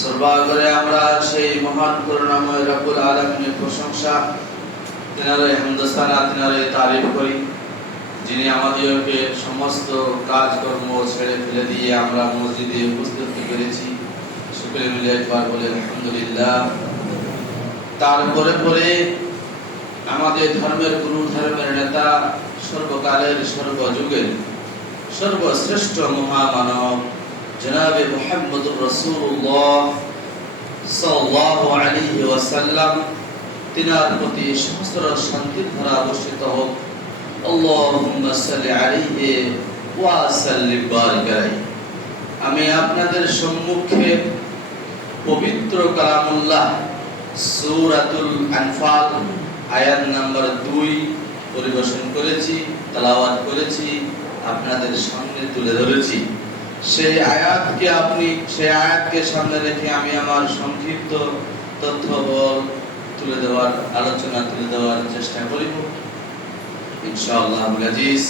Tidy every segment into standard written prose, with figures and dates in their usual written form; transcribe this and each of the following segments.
সর্বাগ্রে আমরা সেই মহান করুণাময় রব্বুল আলামিনের প্রশংসা, তিনারে হামদসানা, তিনারে তারিফ করি, যিনি আমাদেরকে সমস্ত কাজকর্ম ছেড়ে ফেলে দিয়ে আমরা মসজিদে উপস্থিত করেছি। শুকরিয়া মিলে একবার বলে আলহামদুলিল্লাহ। তারপরে পরে আমাদের ধর্মের গুরু, ধর্মের নেতা, সর্বকালের সর্বযুগের সর্বশ্রেষ্ঠ মহামানব জনাবে মুহাম্মদুর রাসূলুল্লাহ সাল্লাল্লাহু আলাইহি ওয়াসাল্লাম, তিনার প্রতি সহস্র শান্তির ধারা বর্ষিত হোক। আল্লাহুম্মা সাল্লি আলাইহি ওয়া সাল্লিম বারিক আলাইহি। আমি আপনাদের সম্মুখে পবিত্র কালামুল্লাহ সূরাতুল আনফাল আয়াত নাম্বার 2 পরিবেশন করেছি, তেলাওয়াত করেছি, আপনাদের সামনে তুলে ধরেছি। সেই আয়াতকে সামনে রেখে আমি আমার সংক্ষিপ্ত তথ্যবল আলোচনা তুলে দেওয়ার চেষ্টা করিব ইনশাআল্লাহ আজিজ।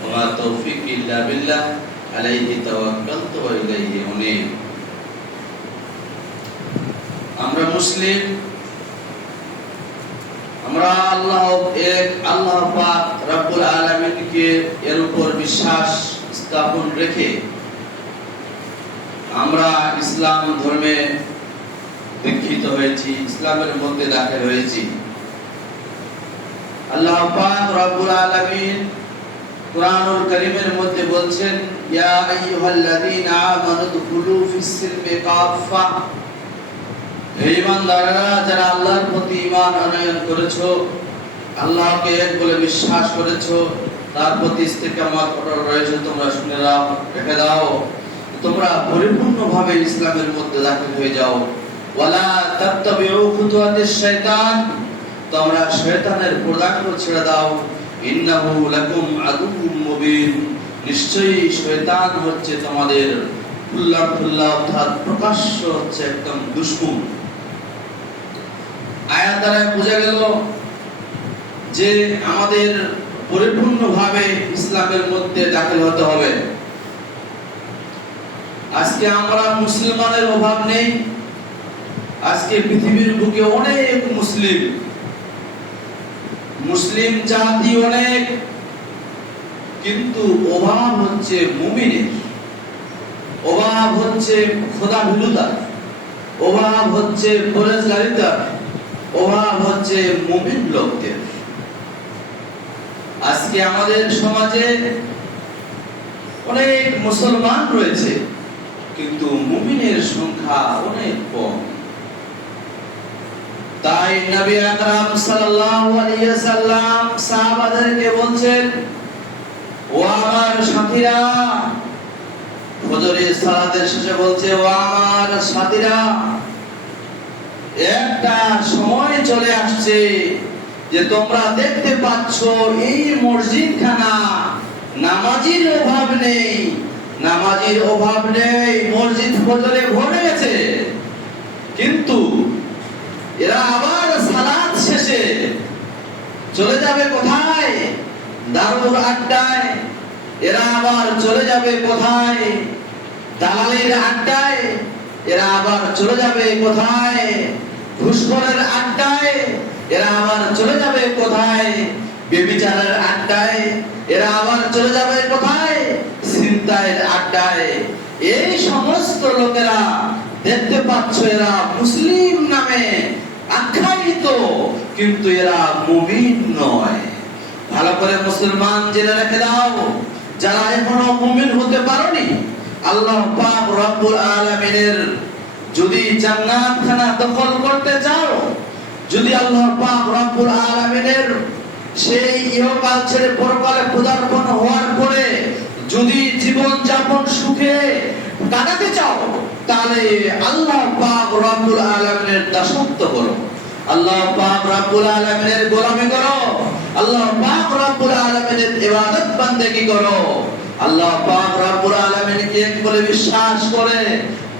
ওয়া মা তৌফিক ইল্লা বিল্লাহ, আলাইহি তাওয়াক্কালতু ওয়া ইলাইহি উনীব। আমরা মুসলিম, আমরা আল্লাহ পাক রব্বুল আলামিনকে এর উপর বিশ্বাস স্থাপন রেখে আমরা ইসলাম ধর্মে দীক্ষিত হয়েছি, ইসলামের মধ্যে দাখিল হয়েছি। আল্লাহ পাক রব্বুল আলামিন কুরআনুল কারীমের মধ্যে বলছেন, ইয়া আইয়ুহাল্লাযীনা আমানু দুখুলু ফিস-সিলমি কাফা। হে ঈমানদাররা, যারা আল্লাহর প্রতি ঈমান আনয়ন করেছো, আল্লাহকে এক বলে বিশ্বাস করেছো, তার প্রতি ইস্তেকামত অটল রয়েছে, তোমরা শুনে রেখে দাও, তোমরা পরিপূর্ণভাবে ইসলামের মধ্যে দাখিল হয়ে যাও। ওয়ালা তাত্তাবিউ খুতুওয়াতিশ শাইতান, তোমরা শয়তানের পদাঙ্ক ছেড়ে দাও। ইন্নাহু লাকুম আদুউম মুবিন, নিশ্চয়ই শয়তান হচ্ছে তোমাদের খুল্লা অর্থাৎ প্রকাশ্য হচ্ছে একদম দুশমন। আয়াত দ্বারা বোঝা গেল যে আমাদের পরিপূর্ণভাবে ইসলামের মধ্যে দাখিল হতে হবে। আজকে আমরা মুসলমানের অভাব নেই। আজকে পৃথিবীর বুকে অনেক মুসলিম জাতি অনেক, কিন্তু অভাব হচ্ছে মুমিনের, অভাব হচ্ছে খোদাভীরুতা, অভাব হচ্ছে পরেজগারিতা, অভাব হচ্ছে মুমিন লোকদের। আজকে আমাদের সমাজে অনেক মুসলমান রয়েছে, কিন্তু মুমিনের সংখ্যা অনেক কম। তাই নবী আকরাম সাল্লাল্লাহু আলাইহি ওয়াসাল্লাম সাহাবাদেরকে বলছেন, ও আমার সাথীরা, ফজরের সালাতের শেষে বলছে, ও আমার সাথীরা, একটা সময় চলে আসছে যে তোমরা দেখতে পাচ্ছ এই মসজিদখানা নামাজির অভাব নেই, মসজিদ ফজরে ভরে গেছে, কিন্তু এরা আবার সালাত শেষে চলে যাবে কোথায়? দারুল আড্ডায়। এরা আবার চলে যাবে কোথায়? দালালের আড্ডায়। এরা আবার চলে যাবে কোথায়? ঘুষখোরের আড্ডায়। এরা আবার চলে যাবে কোথায়? ব্যভিচারের আড্ডায়। এরা আবার চলে যাবে কোথায়? ছিনতাইয়ের আড্ডায়। এই সমস্ত লোকেরা দেখতে পাচ্ছ এরা মুসলিম নামে আখ্যায়িত, কিন্তু এরা মুমিন নয়। ভালো করে মুসলমান জেনে রেখে দাও, যারা এখনো মুমিন হতে পারোনি, আল্লাহ পাক রব্বুল আলামিনের যদি জান্নাত খানা দখল করতে চাও, যদি আল্লাহ পাক রব্বুল আলামিনের সেই ইহকাল ছেড়ে পরকালে পদার্পণ হওয়ার পরে যদি জীবন যাপন সুখে কাটাতে চাও, তাহলে আল্লাহ পাক রব্বুল আলামিনের দাসত্ব করো, আল্লাহ পাক রব্বুল আলামিনের গোলামি করো, আল্লাহ পাক রব্বুল আলামিনের ইবাদত বন্দেগী করো। আল্লাহ পাক রব্বুল আলামিনকে এক বলে বিশ্বাস করে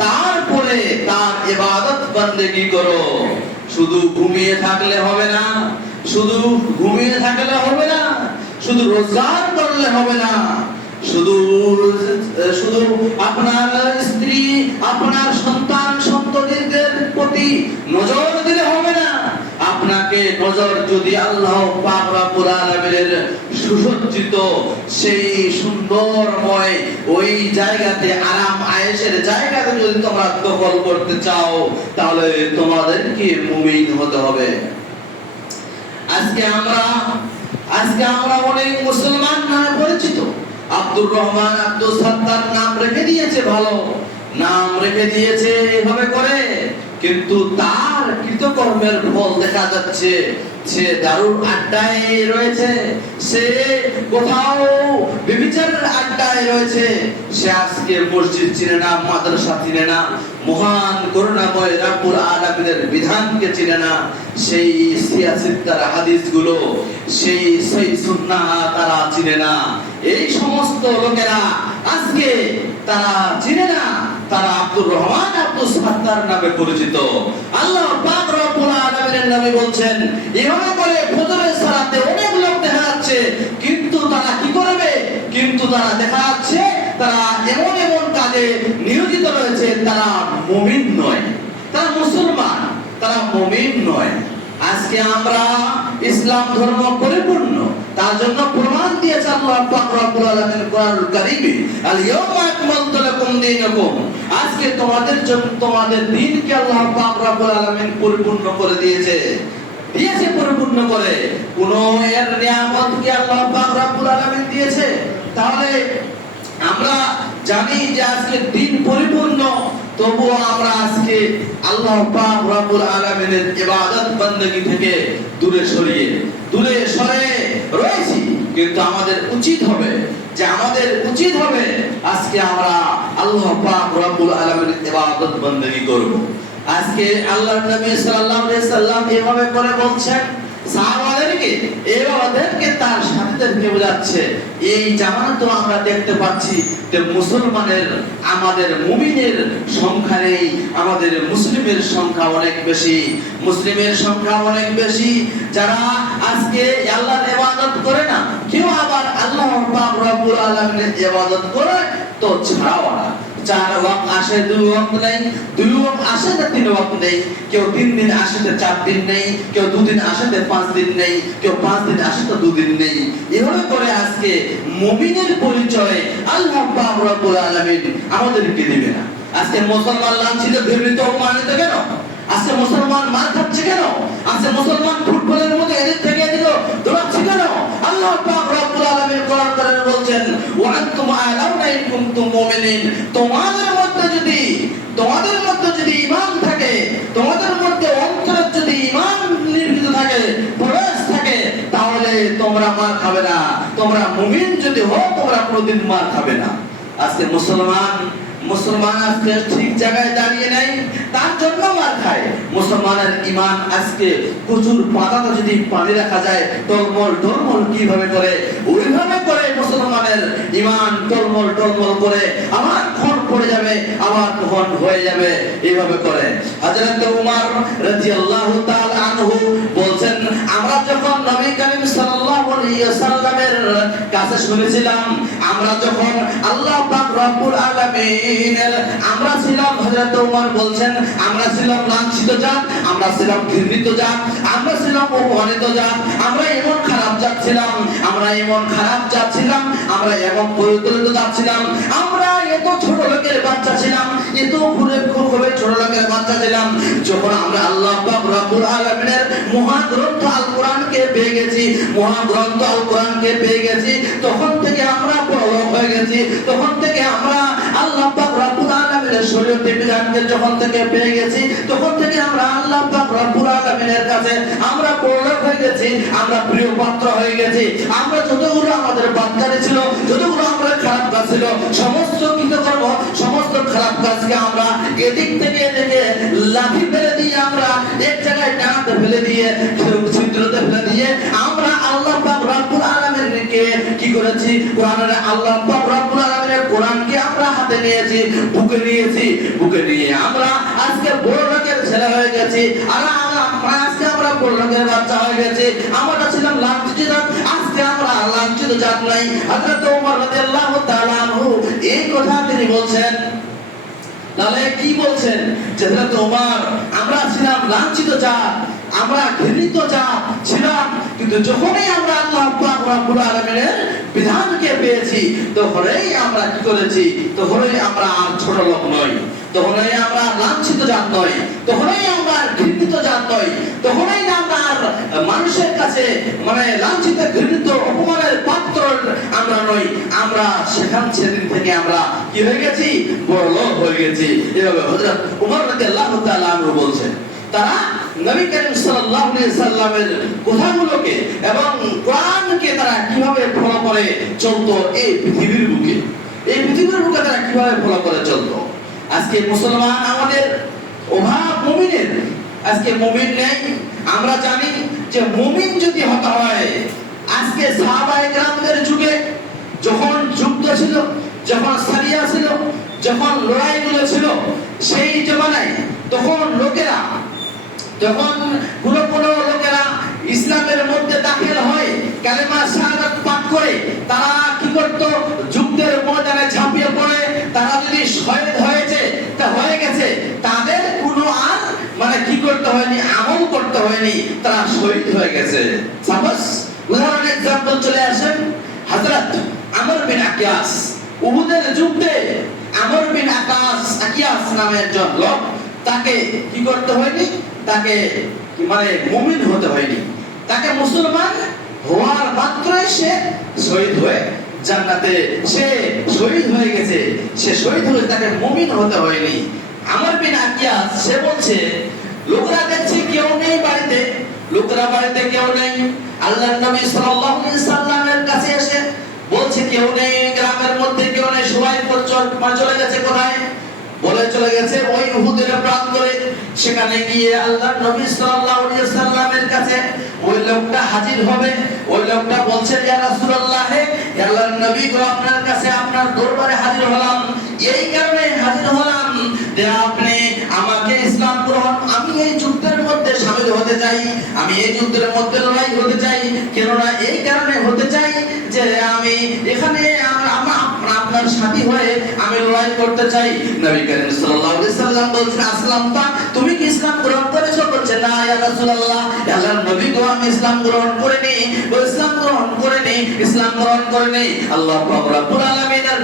তারপরে তার ইবাদত বন্দেগী করো। শুধু ঘুমিয়ে থাকলে হবে না, শুধু রোজগার করলে হবে না, শুধু আপনার স্ত্রী সুসজ্জিত সেই সুন্দরময় ওই জায়গাতে, আরাম আয়েশের জায়গাতে যদি তোমরা দখল করতে চাও, তাহলে তোমাদেরকে মুমিন হতে হবে। আজকে আমরা অনেক মুসলমান নামে পরিচিত। আব্দুর রহমান, আব্দুল সাত্তার নাম রেখে দিয়েছে, ভালো নাম রেখে দিয়েছে এভাবে করে, কিন্তু তার কৃতকর্মের ফল দেখা যাচ্ছে। সে দারুর আড্ডায় রয়েছে, সে কোথাও ব্যভিচারের আড্ডায় রয়েছে, সে আজকে মসজিদ চিনে না, মাদ্রাসা চিনে না, মহান করুণাময় রব্বুল আলামিনের বিধানকে চিনে না, সেই সিয়াসিত তারা হাদিসগুলো, সেই সুন্নাহ তারা চিনে না। এই সমস্ত লোকেরা আজকে তারা চিনে না, তারা আব্দুর রহমান, আব্দুল সাত্তার নামে পরিচিত। আল্লাহ পাক রব্বুল আলামিনের নামে বলছেন, এভাবে করে ফজরের সালাতে অনেক লোক দেখা যাচ্ছে, কিন্তু তারা কি করবে? কিন্তু তারা দেখা যাচ্ছে তারা এমন এমন কাজে নিয়োজিত রয়েছে, তারা মুমিন নয়, তারা মুসলমান, তারা মুমিন নয়। আজকে আমরা ইসলাম ধর্ম পরিপূর্ণ, তার জন্য প্রমাণ দিয়েছে আল্লাহ পাক রব্বুল আলামিন কোরআনুল কারীমে, আল ইয়াউমা আকমালতু লাকুম দীনাকুম, আজকে তোমাদের জন্য তোমাদের দ্বীনকে আল্লাহ পাক রব্বুল আলামিন পরিপূর্ণ করে দিয়েছে, পরিপূর্ণ করে। কোন এর নিয়ামত কি আল্লাহ পাক রব্বুল আলামিন দিয়েছে? তাহলে আমরা জানি যে আজকে দ্বীন পরিপূর্ণ, তবুও আমরা আজকে আল্লাহ পাক রব্বুল আলামিনের ইবাদত বندگی থেকে দূরে সরে রয়েছি। কিন্তু আমাদের উচিত হবে আজকে আমরা আল্লাহ পাক রব্বুল আলামিনের ইবাদত বندگی করব। আজকে আল্লাহর নবী সাল্লাল্লাহু আলাইহি সাল্লাম এভাবে করে বলছেন সাহাবাদেরকে, তার সাথীদেরকে বোঝাচ্ছে। এই জামানা তো আমরা দেখতে পাচ্ছি যে মুসলমানের, আমাদের মুমিনের সংখ্যা নেই, আমাদের মুসলিমের সংখ্যা অনেক বেশি, যারা আজকে আল্লাহর ইবাদত করে না, কেউ আবার আল্লাহ পাক রব্বুল আলামিনের ইবাদত করে তো ছাড়াও না। 4 ওয়াক্ত আসে, 2 ওয়াক্ত নেই, 2 ওয়াক্ত আসে না 3 ওয়াক্ত নেই, কেউ 3 দিন আসে 4 দিন নেই, কেউ 2 দিন আসে 5 দিন নেই, কেউ 5 দিন আসে 2 দিন নেই। এভাবে করে আজকে মুমিনের পরিচয় আল্লাহ পাক রব্বুল আলামিন আমাদেরকে দিবে না। আজকে মুসলমান লাঞ্ছিত, ঘৃণিত, অপমানিত কেন? আজকে মুসলমান মার খাচ্ছে কেন? আজকে মুসলমান ফুটবলের মতো এদিক থেকে এদিকে দৌড়াচ্ছে কেন? আল্লাহ পাক রব্বুল আলামিন কোরআন কারীমে বলছেন, ওয়া আনতুম আ'লাউনা ইন কুনতুম মুমিনিন, তোমাদের মধ্যে যদি ঈমান থাকে, তোমাদের মধ্যে অন্তরে যদি ঈমান নির্মিত থাকে, প্রবেশ থাকে, তাহলে তোমরা মার খাবে না। তোমরা মুমিন যদি হও, তোমরা কোনোদিন মার খাবে না। আজকে মুসলমান আজকে ঠিক জায়গায় দাঁড়িয়ে নাই, তার জন্য মার খায়। মুসলমানের ঈমান আজকে প্রচুর পাতাতে যদি পানি রাখা যায়, টলমল কিভাবে করে, ওইভাবে করে মুসলমানের ঈমান টলমল করে আবার ক্ষণ পড়ে যাবে, আবার ক্ষণ হয়ে যাবে, এইভাবে করে। হযরত ওমর রাদিয়াল্লাহু তাআলা আনহু বলছেন, আমরা যখন নবী করিম সাল্লাল্লাহু আলাইহি ওয়াসাল্লামের কাছে শুনেছিলাম, আমরা যখন আল্লাহ পাক রব্বুল আলামিনের, আমরা ছিলাম, হযরত ওমর বলছেন, আমরা ছিলাম লাঞ্ছিত জাত, আমরা ছিলাম ঘৃণিত জাত, আমরা ছিলাম অপমানিত জাত, আমরা এমন খারাপ জাত ছিলাম, আমরা এমন পরিচালিত জাত ছিলাম, আমরা এত ছোট লোকের বাচ্চা ছিলাম, এত খুবই ছোট লোকের বাচ্চা ছিলাম। যখন আমরা আল্লাহ পাক রব্বুল আলামিনের মহাগ্রন্থ আল কোরআনকে পেয়ে গেছি, তখন থেকে আমরা পরলোক হয়ে গেছি, তখন থেকে আমরা আল্লাহ পাক রব্বুল আলামিনের শরীয়তের বিধানকে যখন থেকে পেয়ে গেছি, তখন থেকে আমরা আল্লাহ পাক রব্বুল আলামিনের কাছে আমরা পরলোক হয়ে গেছি, আমরা প্রিয় পাত্র হয়ে গেছি। আমরা যতগুলো আমাদের বাদকারী ছিল, যতগুলো আমরা খারাপ কাজ ছিল, সমস্ত কৃতকর্ম, সমস্ত খারাপ কাজকে আমরা এদিক থেকে এদিকে লাঠি ফেলে দিয়ে, আমরা এক জায়গায় ডানাতে ফেলে দিয়ে, ছিদ্রতে ফেলে দিয়ে, আমরা আল্লাহ পাক রব্বুল আলামিনকে কি করেছি? আল্লাহ পাক রব্বুল আলামিনের কোরআনকে আমরা হাতে নিয়েছি, বুকে নিয়ে আমরা আজকে বড় লোকের ছেলে হয়ে গেছি, আর আজকে আমরা বড় লোকের বাচ্চা হয়ে গেছি। আমরা ছিলাম লাঞ্ছিত জাত, আজকে আমরা লাঞ্ছিত জাত নাই। হযরত ওমর রাদিয়াল্লাহু তাআলা আনহু এই কথা তিনি বলছেন। তাহলে কি বলছেন? যে হযরত ওমর, আমরা ছিলাম লাঞ্ছিত জাত, আমরা ঘৃণিত জাত ছিলাম, কিন্তু যখনই আমরা আল্লাহ পাক রব্বুল আলামিনের বিধানকে পেয়েছি, তখনই আমরা কি করেছি, তখনই আমরা আর ছোট লোক নই, তখনই আমরা লাঞ্ছিত জাত নই, তখনই আমরা ঘৃণিত জাত নই, তখনই আমরা আর মানুষের কাছে মানে লাঞ্ছিত ঘৃণিত অপমানের পাত্র আমরা নই। আমরা সেদিন থেকে আমরা কি হয়ে গেছি, বড় লোক হয়ে গেছি। এভাবে হযরত ওমর রাদিয়াল্লাহু তাআলা আনহু বলছেন, তারা নবী করিম সাল্লাল্লাহু আলাইহি সাল্লামের কথাগুলোকে এবং কোরআনকে তারা কিভাবে ফলো করে চলতো এই পৃথিবীর বুকে, এই পৃথিবীর বুকে তারা কিভাবে ফলো করে চলতো। আজকে মুসলমান আমাদের অভাব মুমিনের, আজকে মুমিন নেই। আমরা জানি যে মুমিন যদি হতে হয়, আজকে সাহাবায়ে কেরামদের যুগে যখন যুদ্ধ ছিল, যখন সারিয়া ছিল, যখন লড়াইগুলো ছিল, সেই জমানায় তখন লোকেরা, যখন কোন লোকেরা ইসলামের মধ্যে দাখিল হয়, কালেমা শাহাদাত পাঠ করে, তারা কি করত, যুদ্ধের ময়দানে ঝাঁপিয়ে পড়ে। তারা যদি শহীদ হয়েছে, তা হয়ে গেছে, তাদের কোনো আর মানে কি করতে হয়নি, আমল করতে হয়নি, তারা শহীদ হয়ে গেছে। সাপোজ উদাহরণ এক্সাম্পল চলে আসেন, হযরত আমর বিন আকিয়াস, উহুদের যুদ্ধে আমর বিন আকিয়াস নামে একজন লোক, তাকে কি করতে হয়নি, তাকে মানে মুমিন হতে হয়নি, তাকে মুসলমান হওয়ার মাত্রই সে শহীদ হয়ে জান্নাতে সে শহীদ হয়ে গেছে। সে শহীদ হয়ে তাকে মুমিন হতে হয়নি। আমর বিন আকিয়াস সে বলছে, লোকরা দেখছে কেউ নেই বাড়িতে, লোকরা বাড়িতে কেউ নেই। আল্লাহর নবী সাল্লাল্লাহু আলাইহি সাল্লামের কাছে এসে বলছে কেউ নেই, গ্রামের মধ্যে কেউ নেই, সবাই চলে গেছে কোথায়, বলে চলে গেছে ওই উহুদের প্রান্তরে। সেখানে গিয়ে আল্লাহর নবী সাল্লাল্লাহু আলাইহি সাল্লামের কাছে ওই লোকটা হাজির হবে। ওই লোকটা বলছে, ইয়া রাসূলুল্লাহ, আল্লাহর নবী গো, আপনার কাছে আপনার দরবারে হাজির হলাম, এই কারণে হাজির হলাম যে আপনি আমাকে ইসলাম গ্রহণ, আমি এই যুদ্ধের মধ্যে শামিল হতে চাই, আমি এই যুদ্ধের মধ্যে লড়াই হতে চাই। কেননা এই কারণে হতে চাই যে আমি এখানে আপনার সাথী হয়ে আমি লড়াই করতে চাই। নবী করিম সাল্লাল্লাহু আলাইহি সাল্লাম বলছেন, আসলামতা, তুমি কি ইসলাম গ্রহণ করেছো? বলছে, না ইয়া রাসূলুল্লাহ, আল্লাহর নবী গো, আমি ইসলাম গ্রহণ করিনি, ইসলাম গ্রহণ করিনি, ইসলাম গ্রহণ করিনি। আল্লাহ পাক রব্বুল আলামিনের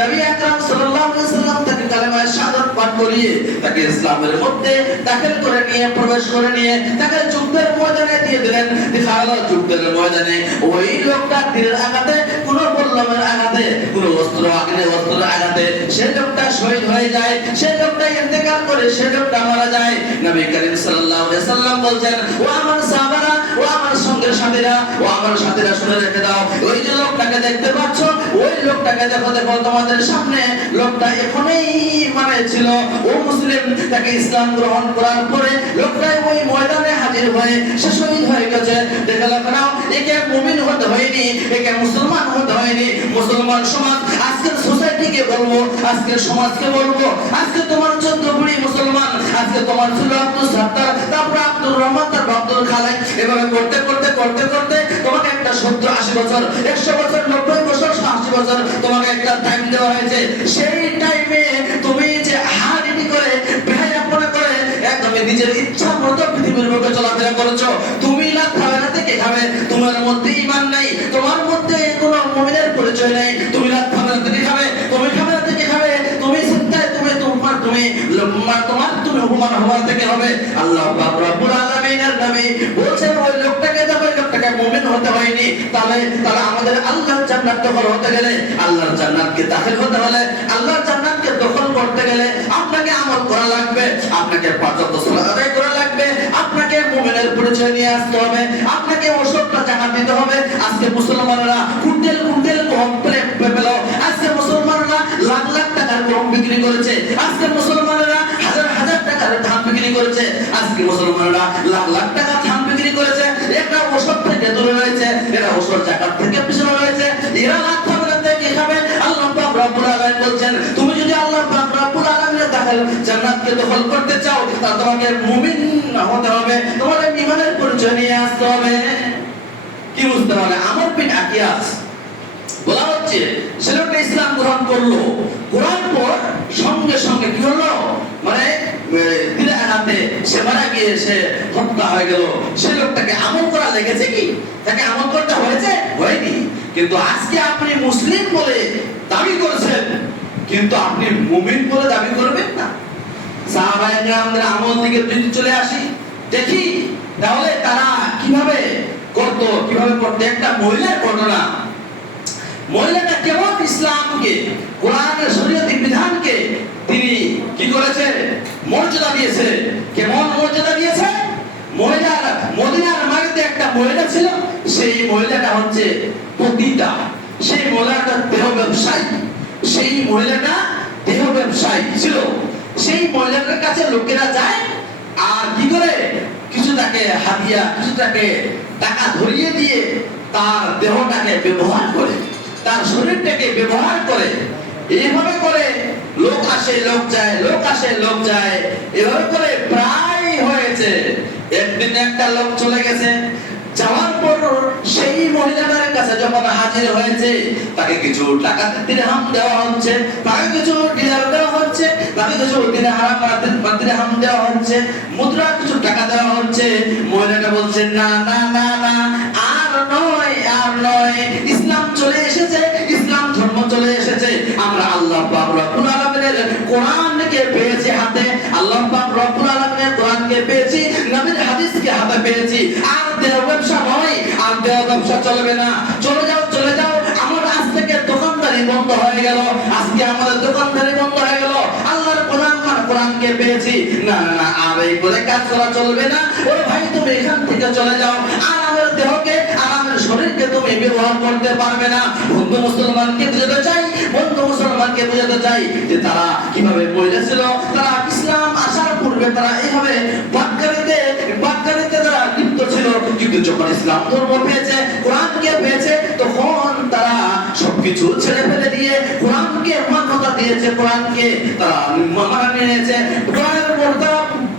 নবী আকরাম সাল্লাল্লাহু আলাইহি সাল্লাম তাকে কালেমা শাহাদাত পাঠ করিয়ে তাকে ইসলামের মধ্যে দাখিল করে নিয়ে, প্রবেশ করে নিয়ে তাকে যুদ্ধের ময়দানে দিয়ে দিলেন। দেখালো যুদ্ধের ময়দানে ওই লোকটা তীরের আঘাতে, কোন বল্লমের আঘাতে, কোন অস্ত্রের আঘাতে সেই লোকটা শহীদ হয়ে যায়, সেই লোকটা ইন্তেকাল করে, সেই লোকটা মারা যায়। নবী করিম সাল্লাল্লাহু আলাইহি সাল্লাম বলছেন, ও আমার সাহাবারা, ও আমার সঙ্গের সাথীরা, ও আমার সাথীরা, শুনে রেখে দাও, ওই যে লোকটাকে দেখতে পাচ্ছ, ওই লোকটাকে দেখো, তোমাদের সামনে লোকটা এখনই মানে ছিল ও মুসলিম, তাকে ইসলাম গ্রহণ করার পরে লোকটাই ওই ময়দানে হাজির হয়ে সে শহীদ হয়ে গেছে। দেখে লোকেরাও, একে মুমিন হতে হয়নি, একে মুসলমান হতে হয়নি। মুসলমান সমাজ, আজকের সোসাইটিকে বলবো, আজকের সমাজকে বলবো, আজকে তোমার 14 বুড়ি মুসলমান, আজকে তোমার ছিল আব্দুল সাত্তার, তারপর আব্দুর রহমান, তারপর আব্দুল খালেক, এভাবে করতে করতে করতে করতে তোমাকে একটা 70-80 বছর, 100 বছর, 90 বছর, 80 বছর তোমাকে একটা টাইম দেওয়া হয়েছে। সেই টাইমে তুমি যে হারিটি করে, বেহায়াপনা করে, একদমই নিজের ইচ্ছা মতো পৃথিবীর বুকে চলাফেরা করেছো। তুমি না খাবে না থেকে খাবে, তোমার মধ্যে ঈমান নাই, তোমার মধ্যে কোনো মুমিনের পরিচয় নাই। তুমি রাত খাবে না থেকে খাবে, তুমি খাবে না থেকে খাবে, তুমি চিন্তায় তুমি অপমান হওয়ার থেকে হবে। আল্লাহ পাক রব্বুল আলামিনের নবী বলছেন, ওই লোকটাকে দেখো, ওই লোকটাকে মুমিন হতে হয়নি। তাহলে আমাদের আল্লাহর জান্নাত দখল হতে গেলে, আল্লাহর জান্নাতকে দাখিল হতে হলে, আল্লাহর জান্নাতকে দখল করতে গেলে আপনাকে আমল করা লাগবে, আপনাকে 5 ওয়াক্ত সালাত আদায় করা লাগবে, আপনাকে মুমিনের পরিচয় নিয়ে আসতে হবে, আপনাকে ওষুধটা জাকাত দিতে হবে। আজকে মুসলমানরা কুইন্টাল কুইন্টাল গম পেল, আজকে মুসলমানরা লাখ লাখ টাকার গম বিক্রি করেছে, আজকে মুসলমানরা হাজার হাজার টাকার ধান বিক্রি করেছে, আজকে মুসলমানরা লাখ লাখ টাকার ধান বিক্রি করেছে। এটা ওষুধ থেকে দূরে রয়েছে, এরা ওষুধ জাকাত থেকে পিছনে রয়েছে, এরা লাখ খাবে না থেকে খাবে। আল্লাহ পাক রব্বুল আলামিন বলছেন, তুমি যদি আল্লাহ পাক রব্বুল আলামিনের দাখিল জান্নাতকে দখল করতে চাও, তাহলে তোমাকে মুমিন হতে হবে, তোমাদের ঈমানের পরিচয় নিয়ে আসতে হবে। কি বুঝতে পারলে? আমর বিন আকিয়াস বলা হচ্ছে, সে লোকটা ইসলাম গ্রহণ করলো, করার পর সঙ্গে সঙ্গে কি হলো, মানে তীরের আঘাতে সে মারা গিয়ে সে হত্যা হয়ে গেল, সে লোকটাকে আমল করা লেগেছে কি? তাকে আমল করতে হয়েছে? হয়নি। কিন্তু আজকে আপনি মুসলিম বলে দাবি করছেন, কিন্তু আপনি মুমিন বলে দাবি করবেন না। সাহাবায়ে কেরামদের আমল থেকে যদি চলে আসি, দেখি তাহলে তারা কিভাবে করতো, কিভাবে করতে। একটা মহিলার ঘটনা, মহিলাটা কেমন ইসলামকে, কোরআনের শরীয়তি বিধানকে তিনি কি করেছে, মর্যাদা দিয়েছে। কেমন মর্যাদা দিয়েছে? মহিলার মদিনার মাটিতে একটা মহিলা ছিল, সেই মহিলাটা হচ্ছে পতিতা, সেই মহিলাটা দেহ ব্যবসায়ী, সেই মহিলাটা দেহ ব্যবসায়ী ছিল। সেই মহিলাটার কাছে লোকেরা যায় আর কি করে, কিছু তাকে হাদিয়া, কিছু তাকে টাকা ধরিয়ে দিয়ে তার দেহটাকে ব্যবহার করে, তার শরীরটাকে ব্যবহার করে। এইভাবে করে লোক আসে লোক যায়, লোক আসে লোক যায়, এভাবে করে প্রায় হয়েছে। একদিন একটা লোক চলে গেছে, যাওয়ার পর সেই মহিলাটার কাছে যখন হাজির হয়েছে, তাকে কিছু টাকা দিরহাম দেওয়া হচ্ছে, তাকে কিছু দিনার দেওয়া হচ্ছে, তাকে কিছু দিরহাম দেওয়া হচ্ছে, মুদ্রা কিছু টাকা দেওয়া হচ্ছে। মহিলাটা বলছে না না না না, আর নয় আর নয়, ইসলাম চলে এসেছে, ইসলাম ধর্ম চলে এসেছে। আমরা আল্লাহ পাক রব্বুল আলামিনের কোরআনকে পেয়েছি হাতে, আল্লাহ পাক রব্বুল আলামিনের কোরআনকে পেয়েছি, নবীর হাদিসকে হাতে পেয়েছি। আর দেহ ব্যবসা নয়, আর দেহ ব্যবসা চলবে না। চলে যাও চলে যাও, আমার আজ থেকে দোকানদারি বন্ধ হয়ে গেল, আজকে আমাদের দোকানদারি বন্ধ হয়ে গেল। আল্লাহর কোরআনকে পেয়েছি, না না না, আর এই বলে কাজ করা চলবে না। ওরে ভাই, তুমি এখান থেকে চলে যাও, আর আমার দেহকে, আর আমার শরীরকে তুমি ব্যবহার করতে পারবে না। বন্ধু মুসলমানকে বুঝাতে চাই, বন্ধু মুসলমানকে বুঝাতে চাই যে তারা কিভাবে বলেছিল, তারা ইসলাম আসার পূর্বে তারা এইভাবে বাক্যারিতে তারা লিপ্ত ছিল, কিন্তু যখন ইসলাম ধর্ম পেয়েছে, কোরআনকে পেয়েছে, তখন তারা সবকিছু ছেড়ে ফেলে দিয়ে কোরআনকে মান্যতা দিয়েছে, কোরআনকে তারা মানা নিয়েছে, কোরআনের উপর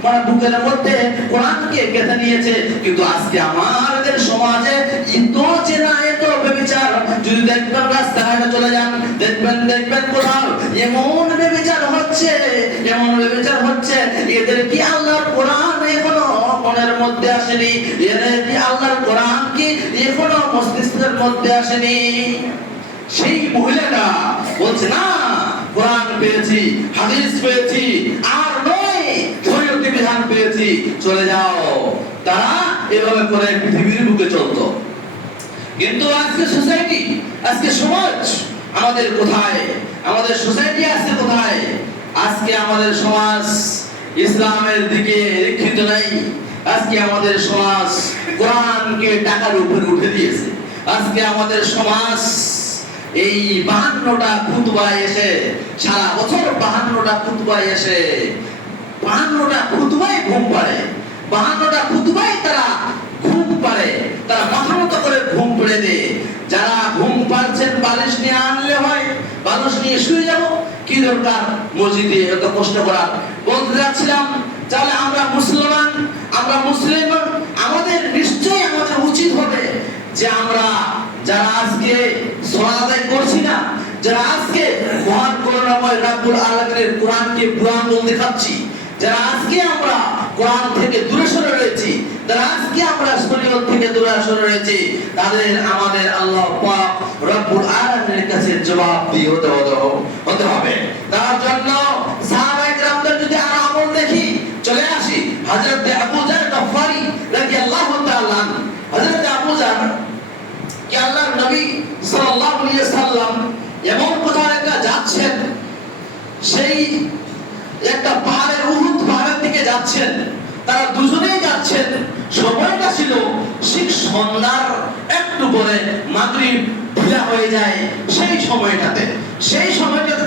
তারা বুকের মধ্যে কোরআনকে গেঁথে নিয়েছে। কিন্তু আজকে আমাদের সমাজে এত চেনা, এত ব্যভিচার, যদি দেখবেন রাস্তাঘাটে চলে যান, দেখবেন কোথাও এমন ব্যভিচার হচ্ছে, এমন ব্যভিচার হচ্ছে, এদের কি আল্লাহর কোরআন এখনো মনের মধ্যে আসেনি? এদের কি আল্লাহর কোরআন কি এখনো মস্তিষ্কের মধ্যে আসেনি? সেই মহিলাটা বলছে না, কোরআন পেয়েছি, হাদিস পেয়েছি, আর নয় শরীয়তি বিধান পেয়েছি, চলে যাও। তারা এভাবে করে পৃথিবীর বুকে চলতো। কিন্তু আজকে সোসাইটি, আজকে সমাজ আমাদের কোথায়? আমাদের সোসাইটি আজকে কোথায়? আজকে আমাদের সমাজ ইসলামের দিকে রক্ষিত নাই। আজকে আমাদের সমাজ কোরআনকে টাকার উপরে উঠে দিয়েছে। আজকে আমাদের সমাজ এই 52টা খুতবায় এসে, সারা বছর 52টা খুতবায় এসে, 52টা খুতবায় ঘুম পাড়ে, 52টা খুতবায় তারা ঘুম পাড়ে, তারা মাথা মতো করে ঘুম পড়ে দেয়। যারা ঘুম পাড়ছেন, বালিশ নিয়ে আনলে হয়, বালিশ নিয়ে শুয়ে যাব, কি দরকার মসজিদে এত কষ্ট করার। বলতে যাচ্ছিলাম, তাহলে আমরা মুসলমান, আমরা মুসলিম, আমাদের নিশ্চয়ই আমাদের উচিত হবে যে আমরা যারা আজকে সালাত আদায় করছি না, যারা আজকে মহান করুণাময় রব্বুল আলামিনের কোরআনকে বুড়া আঙুল দেখাচ্ছি, যারা আজকে আমরা কোরআন থেকে দূরে সরে রয়েছি, যারা আজকে আমরা শরীয়ত থেকে দূরে সরে রয়েছি, তাদের আমাদের আল্লাহ পাক রব্বুল আলামিনের কাছে জবাবদিহি হতে হবে। তার জন্য সাহাবায়ে কেরামদের যদি আর আমল দেখি, চলে আসি হযরত আবু জার গফফারি রাদিয়াল্লাহু তাআলা আনহু। হযরত আবু জার কি আল্লাহর নবী সাল্লাল্লাহু আলাইহি ওয়াসাল্লাম এমন কোথাও একটা যাচ্ছেন, সেই একটা পাহাড়ের, উহুদ পাহাড়ের দিকে যাচ্ছেন, তারা দুজনেই যাচ্ছেন। সময়টা ছিল ঠিক সন্ধ্যার একটু পরে, মাগরিব ঢিলা হয়ে যায় সেই সময়টাতে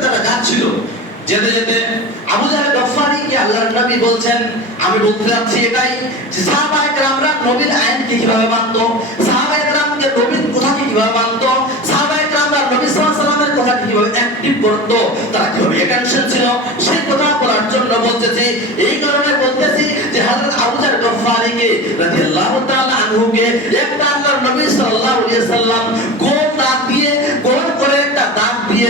তারা যাচ্ছিল। যেতে যেতে আবু জার গফফারি কি আল্লাহর নবী বলছেন, আমি বলতে যাচ্ছি এটাই যে সাহাবায়ে কেরামরা নবীর আইনকে কিভাবে মানতো, সাহাবায়ে কেরামকে নবীর কথাকে কিভাবে মানতো, সাহাবায়ে কেরামরা নবী সাল্লাল্লাহু আলাইহি ওয়াসাল্লামের কথাকে কিভাবে অ্যাক্টিভ করতো, তারা কিভাবে অ্যাটেনশন ছিল, সেই কথা বলার জন্য বলতেছি। এই কারণে বলতেছি যে হযরত আবু জার গফফারিকে রাদিয়াল্লাহু তাআলা আনহুকে একটা আল্লাহর নবী সাল্লাল্লাহু আলাইহি ওয়াসাল্লাম গোল দাগ দিয়ে, গোল করে একটা দাগ দিয়ে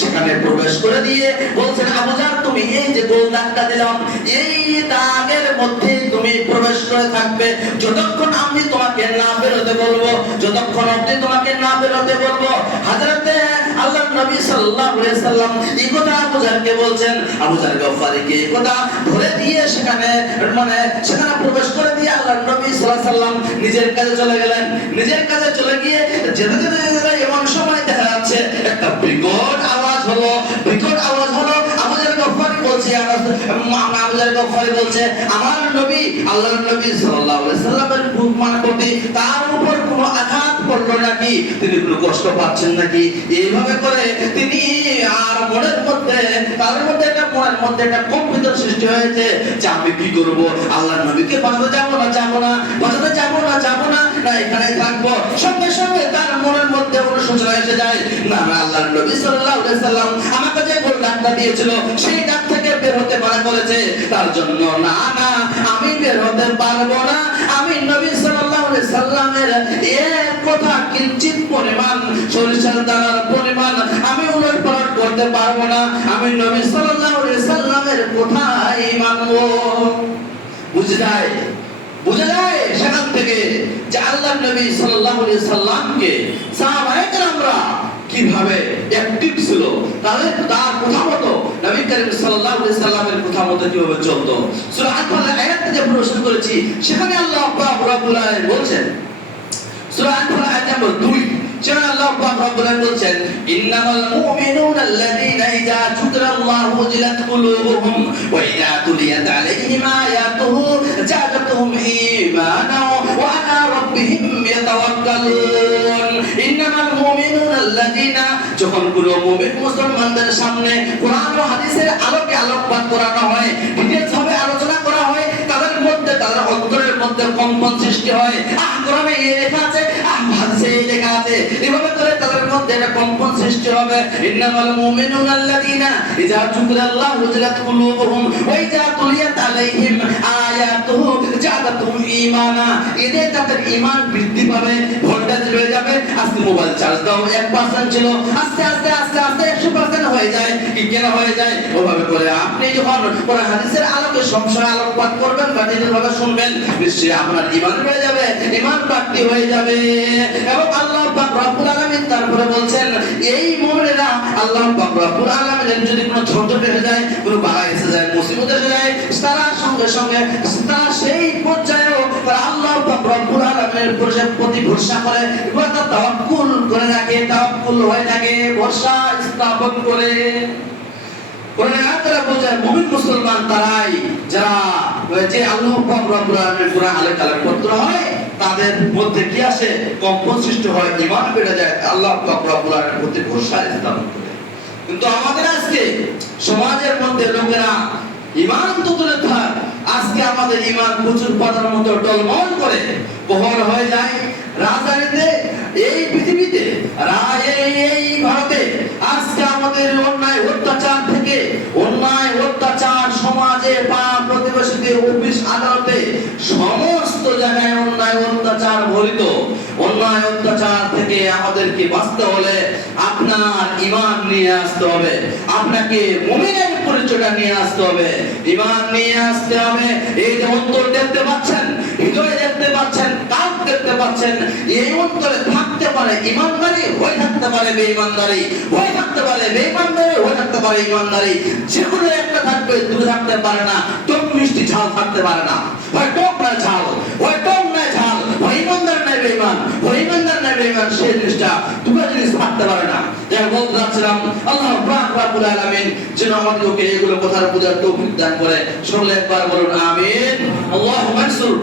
সেখানে প্রবেশ করে দিয়ে বলছেন, আবু জার তুমি এই যে গোল দাগটা দিলাম, এই দাগের মধ্যে তুমি প্রবেশ করে থাকবে, যতক্ষণ আমি তোমাকে না বেরোতে বলবো, যতক্ষণ অবধি তোমাকে না বেরোতে বলবো। হযরতে আল্লাহর নবী সাল্লাল্লাহু আলাইহি সাল্লাম এই কথা আবু জারকে বলছেন। আবু জার গফফারীকে এই কথা ধরে দিয়ে সেখানে প্রবেশ করে দিয়ে আল্লাহর নবী সাল্লাল্লাহু আলাইহি সাল্লাম নিজের কাজে চলে গেলেন। নিজের কাজে চলে গিয়ে যেতে যেতে যেতে এমন সময় দেখা যাচ্ছে একটা বিকট আওয়াজ হলো, বিকট আওয়াজ হলো। আবু জার গফফারী বলছে, আবু জার গফফারী বলছে, আমার নবী আল্লাহর নবী সাল্লাল্লাহু আলাইহি সাল্লামের প্রতি তার উপর কোনো আঘাত পড়লো নাকি, তিনি কোনো কষ্ট পাচ্ছেন নাকি, এইভাবে করে তিনি আর মনের মধ্যে তার মধ্যে একটা কম্পিত সৃষ্টি হয়েছে যে আমি কি করব, আল্লাহর নবীকে বাঁচাতে যাবো না এখানে থাকবো। সঙ্গে সঙ্গে তার মনের মধ্যে অনুশোচনা এসে যায়, না আল্লাহর নবী সাল্লাল্লাহু আলাইহি সাল্লাম আমাকে যে গোল ডাকটা দিয়েছিল সেই ডাক থেকে বের হতে মানা করেছে, তার জন্য না আমি বের হতে পারবো না। আমি নবী সাল্লাল্লাহু আলাইহি সাল্লামের এক কথা কিঞ্চিত পরিমাণ সরিষার দানার পরিমাণ আমি উলটপালট করতে পারবো না। আমি নবী সাল্লাল্লাহু আলাইহি সাল্লামের কথাই মানবো। বুঝে যায় সেখান থেকে যে আল্লাহর নবী সাল্লাল্লাহু আলাইহি সাল্লামকে সাহাবায়ে কেরামরা কিভাবে অ্যাক্টিভ ছিল, তার কথা মতো নবী করিম সাল্লাল্লাহু আলাইহি সাল্লামের কথা মতো কিভাবে চলতো। সূরা আনফাল আয়াতে যে প্রশ্ন করেছি সেখানে আল্লাহ পাক রব্বুল আলামিন বলছেন, সূরা আনফাল আয়াত নম্বর 2, সেখানে আল্লাহ পাক রব্বুল আলামিন বলছেন, ইন্নামাল মুমিনুনা আল্লাযীনা ইযা যুকিরাল্লাহু ওয়াজিলাত কুলুবুহুম ওয়া ইযা তুলিয়াত আলাইহিম আয়াতুহু যাদাতুহুম ঈমানা ওয়া আলা রাব্বিহিম ইয়াতাওয়াক্কালুন। ইন্নামাল মুমিনুনা আল্লাযীনা, যখন কোনো মুমিন মুসলমানদের সামনে কোরআন ও হাদিসের আলোকে আলোকপাত করানো হয়, ডিটেইলস ভাবে আলোচনা করা হয়, তাদের মধ্যে তাদের অন্তরের মধ্যে কম্পন সৃষ্টি হয়। কোরআনে এই লেখা আছে, হাদিসে এই লেখা আছে, এভাবে করে তাদের মধ্যে একটা কম্পন সৃষ্টি হবে। ইন্নামাল মুমিনুনা আল্লাযীনা ইযা যুকিরাল্লাহু ওয়াজিলাত কুলুবুহুম ওয়া ইযা তুলিয়াত আলাইহিম আয়াতুহু যাদাতুহুম ঈমানা। এদের তাদের ঈমান বৃদ্ধি পাবে, ভোল্টেজ বেড়ে যাবে। আজকে মোবাইল চার্জ দাও 1% ছিল, আস্তে আস্তে 100% হয়ে যায়। কি কেন হয়ে যায়? ওভাবে করে আপনি যখন কোরআন হাদিসের আলোকে সংশয় আলোকপাত করবেন বা নিজেরভাবে শুনবেন, নিশ্চয়ই আপনার ঈমান বেড়ে যাবে, ঈমান বাড়তি হয়ে যাবে। এবং আল্লাহ পাক রব্বুল আলামিন তারপরে বলছেন, এই মুমিনেরা আল্লাহ পাক রব্বুল আলামিনের যদি কোনো ঝঞ্ঝট এসে যায়, কোনো বাধা এসে যায়, মুসিবত এসে যায়, তারা সঙ্গে সঙ্গে তারা সেই পর্যায়েও তারা আল্লাহ পাক রব্বুল আলামিনের প্রতি ভরসা করে, ইবাদত তাওয়াক্কুল করে রাখে, তাওয়াক্কুল হয়ে থাকে, ভরসা স্থাপন করে। কোরআনে আয়াতটা বোঝায় মুমিন মুসলমান তারাই যারা যে আল্লাহ পাক রব্বুল আলামিনের কোরআন আলোকে আলোকপাত হয়, তাদের মধ্যে কি আসে? কম্পন সৃষ্টি হয়, ঈমান বেড়ে যায়, আল্লাহ পাক রব্বুল আলামিনের প্রতি ভরসা স্থাপন করে। কিন্তু আমাদের আজকে সমাজের মধ্যে লোকেরা ঈমান তো দূরে থাক, আজকে আমাদের ঈমান প্রচুর পাতার মতো টলমল করে বহর হয়ে যায়। রাজধানীতে, এই পৃথিবীতে, এই ভারতে আজকে আমাদের অন্যায় অত্যাচার থেকে অন্যায় অত্যাচার সমাজে বা প্রতিবেশীতে, অফিস আদালতে, সমস্ত জায়গায় অন্যায় অত্যাচার ভরিত। অন্যায় অত্যাচার থেকে আমাদেরকে বাঁচতে হলে আপনার ঈমান নিয়ে আসতে হবে, আপনাকে মুমিনের পরিচয়টা নিয়ে আসতে হবে, ঈমান নিয়ে আসতে হবে। এই যে অন্তর দেখতে পাচ্ছেন, হৃদয় দেখতে পাচ্ছেন, কান দেখতে পাচ্ছেন, এই অন্তরে থাকতে পারে ঈমানদারি, হয়ে থাকতে পারে বেঈমানদারি, হয়ে থাকতে পারে বেঈমানদারি, হয়ে থাকতে পারে ঈমানদারি। যেকোনো একটা থাকবে, দূরে থাকতে পারে না। টক মিষ্টি ঝাল থাকতে পারে না, হয় টক না ঝাল, হয় টক না ঝাল, হয় ঈমানদার না বেঈমান, হয় ঈমানদার না বেঈমান, সেই জিনিসটা দুটো জিনিস থাকতে পারে না। যারা বলতে যাচ্ছিলাম, আল্লাহ পাক রব্বুল আলামিন যেন আমাদেরকে এগুলো কথার বোঝার তৌফিক দান করে। সকলে একবার বলুন আমিন। আল্লাহুম্মা আনসুর